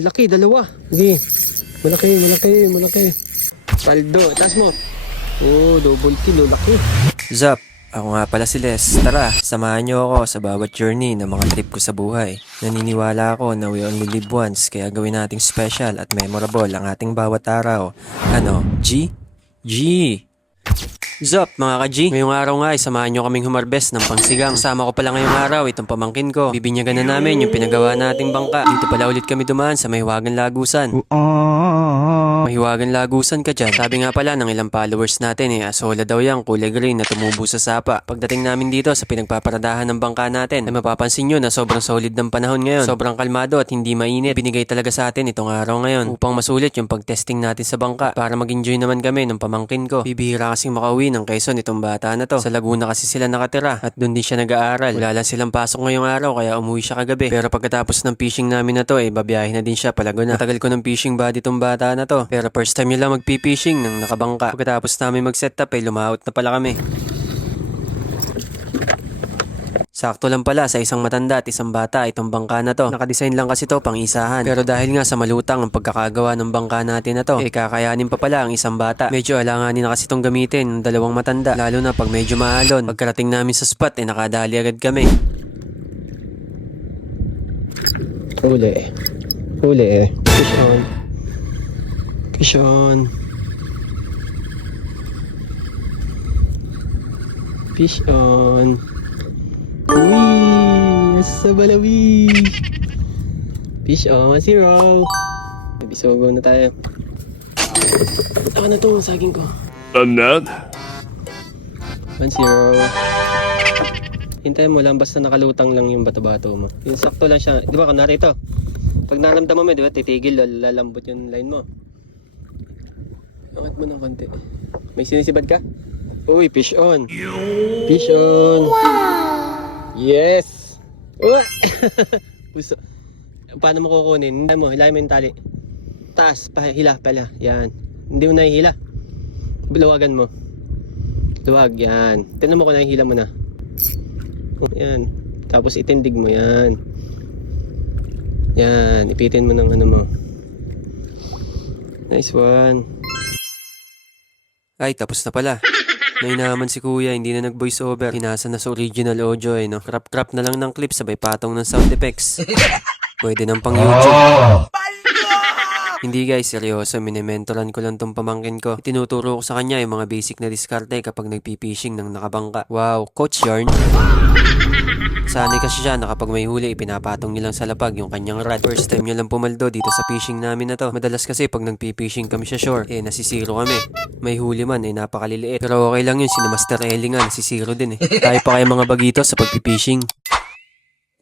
ang laki, dalawa. Sige. Malaki. Paldo, taas mo. Oh, double kill, laki. Zap, ako nga pala si Les. Tara, samahan niyo ako sa bawat journey ng mga trip ko sa buhay. Naniniwala ako na we only live once, kaya gawin nating special at memorable ang ating bawat araw. Ano? G? Zap, mga ka-G, ngayong araw nga ay samahan nyo kaming humarbest ng pangsigang. Kasama ko pala ngayong araw itong pamangkin ko. Bibinyagan na namin yung pinagawa nating bangka. Dito pala ulit kami dumaan sa Mahiwagan Lagusan. Mahiwagan Lagusan ka dyan. Sabi nga pala ng ilang followers natin asola daw yan, kulay green na tumubo sa sapa. Pagdating namin dito sa pinagpaparadahan ng bangka natin, ay mapapansin nyo na sobrang solid ng panahon ngayon. Sobrang kalmado at hindi mainit. Binigay talaga sa atin itong araw ngayon upang masulit yung pagtesting natin sa bangka para mag-enjoy naman kami ng pamangkin ko. Bibihira kasing makauwi ng Quezon itong bata na to. Sa Laguna kasi sila nakatira at doon din siya nag-aaral. Wala lang silang pasok ngayong araw kaya umuwi siya kagabi. Pero pagkatapos ng fishing namin na to babiyahe na din siya pa Laguna. Matagal ko ng fishing body itong bata na to. Pero first time nila magpi-fishing ng nakabangka. Pagkatapos namin mag-set up lumaot na pala kami. Sakto lang pala sa isang matanda at isang bata itong bangka na to. Nakadesign lang kasi to pang isahan. Pero dahil nga sa malutang ang pagkakagawa ng bangka natin na to, kakayanin pa pala ang isang bata. Medyo alanganin na kasi itong gamitin ng dalawang matanda. Lalo na pag medyo mahalon. Pagkarating namin sa spot nakadali agad kami. Huli. Fish on. Uy, nasa balawi. Fish on, 0. Nabisogo na tayo. Ako na to, saging ko. I'm not. 1-0. Hintayin mo lang, basta nakalutang lang yung bato-bato mo. Yung sakto lang siya. Di ba, kunwari ito. Pag naramdaman mo, di ba, titigil, lalambot yung line mo. Angat mo ng konti. May sinisibad ka? Uy, fish on. Wow! Yes! Uy! Puso. Paano mo kukunin? Hilahin mo yung tali. Taas, hila pala. Yan. Hindi mo nahihila. Luwagan mo. Luwag, yan. Tignan mo kung nahihila mo na. Yan. Tapos itindig mo, yan. Yan. Ipitin mo ng ano mo. Nice one. Ay, tapos na pala. Nainaman si kuya, hindi na nag-voice over. Hinasa na sa original audio no? Crap na lang ng clip sabay patong ng sound effects. Pwede nang pang YouTube. Hindi guys, seryoso, minimentoran ko lang tong pamangkin ko. Itinuturo ko sa kanya yung mga basic na diskarte kapag nagpipishing ng nakabangka. Wow, Coach Yarn. Sanay kasi siya na kapag may huli, pinapatong nilang sa lapag yung kanyang rod. First time niya lang pumaldo dito sa fishing namin na to. Madalas kasi pag nagpipishing kami sa shore, nasisiro kami. May huli man, napakaliliit. Pero okay lang yun, sina Master Ellie nga, nasisiro din Tayo pa kayo mga bagito sa pagpipishing.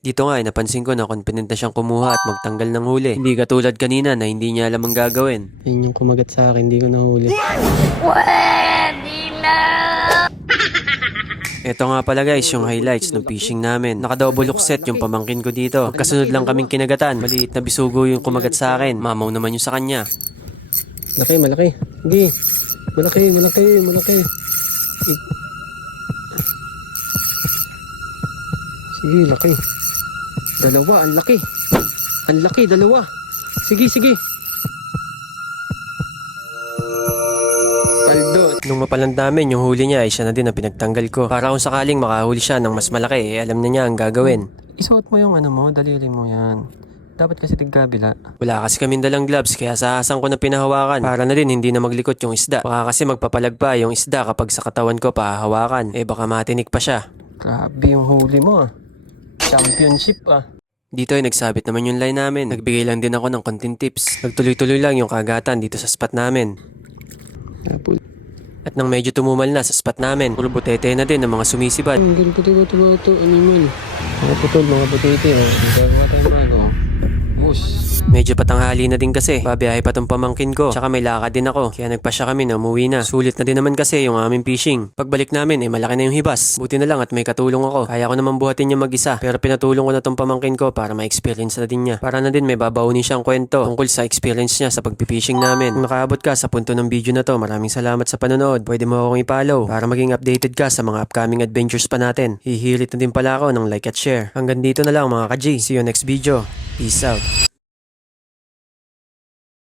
Dito nga napansin ko na confident na siyang kumuha at magtanggal ng huli. Hindi katulad kanina na hindi niya alam ang gagawin. Yun yung kumagat sa akin, hindi ko nahuli. Ito nga pala guys, yung highlights ng fishing namin. Naka-double hook set yung pamangkin ko dito. Kasunod lang kaming kinagatan. Maliit na bisugo yung kumagat sa akin. Mamaw naman yung sa kanya. Malaki. Hindi. Malaki. Sige, laki. Dalawa, ang laki. Dalawa. Sige. Paldo. Nung mapaland namin, yung huli niya ay siya na din ang pinagtanggal ko. Para kung sakaling makahuli siya ng mas malaki, alam na niya ang gagawin. Isuot mo yung daliri mo yan. Dapat kasi tigkabila. Wala kasi kaming dalang gloves kaya sahasan ko na pinahawakan para na din hindi na maglikot yung isda. Baka kasi magpapalag pa yung isda kapag sa katawan ko pahahawakan. Baka matinik pa siya. Grabe yung huli mo Championship Dito ay nagsabit naman yung line namin. Nagbigay lang din ako ng konting tips. Nagtuloy-tuloy lang yung kagatan dito sa spot namin. At nang medyo tumumal na sa spot namin, puro butete na din ng mga sumisibad. Ang ganun puto, animal. Mga putol, mga butete, Magawa tayo mago. Medyo patanghali na din kasi. Babiyahe pa tong pamangkin ko. Tsaka may lakad din ako. Kaya nagpasya kami na umuwi na. Sulit na din naman kasi yung aming fishing. Pagbalik namin malaki na yung hibas. Buti na lang at may katulong ako. Kaya ko naman buhatin niya mag-isa. Pero pinatulong ko na tong pamangkin ko para ma-experience na din niya. Para na din may babaunin siyang kwento tungkol sa experience niya sa pagpipishing namin. Kung nakaabot ka sa punto ng video na to, maraming salamat sa panonood. Pwede mo akong i-follow para maging updated ka sa mga upcoming adventures pa natin. Hihilit na din pala ako ng like at share. Hanggang dito na lang mga ka-G. See you next video. Peace out.